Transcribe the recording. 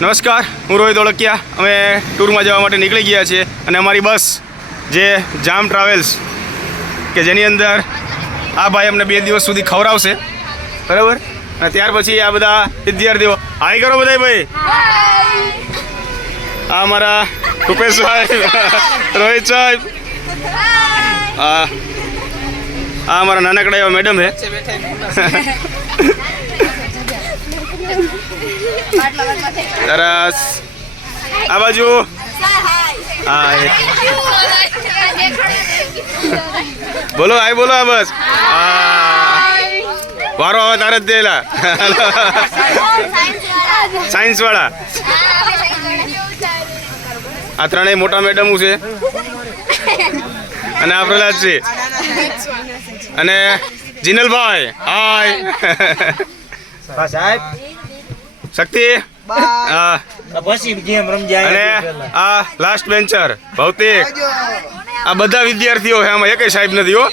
નમસ્કાર, હું રોહિત ઓળકિયા. અમે ટૂરમાં જવા માટે નીકળી ગયા છીએ અને અમારી બસ જે જામ ટ્રાવેલ્સ કે જેની અંદર આ ભાઈ અમને 2 દિવસ સુધી ખવડાવશે, બરાબર. અને ત્યાર પછી આ બધા વિદ્યાર્થીઓ હાય કરો બધા ભાઈ. આ અમારા રૂપેશ સાહેબ, રોહિત સાહેબ, આ અમારા નાનકડા એવા મેડમ છે. સરસ. આ બાજુ બોલો હાય બોલો. આ બસ વારો આવે તારે જ દેલા સાયન્સ વાળા. આ ત્રણેય મોટા મેડમ છે અને આ પ્રહલાદ છે અને જીનલભાઈ હાય. શક્તિ અને આ લાસ્ટ બેન્ચર ભૌતિક. આ બધા વિદ્યાર્થીઓ છે, આમાં એકેય સાહેબ નથી હો.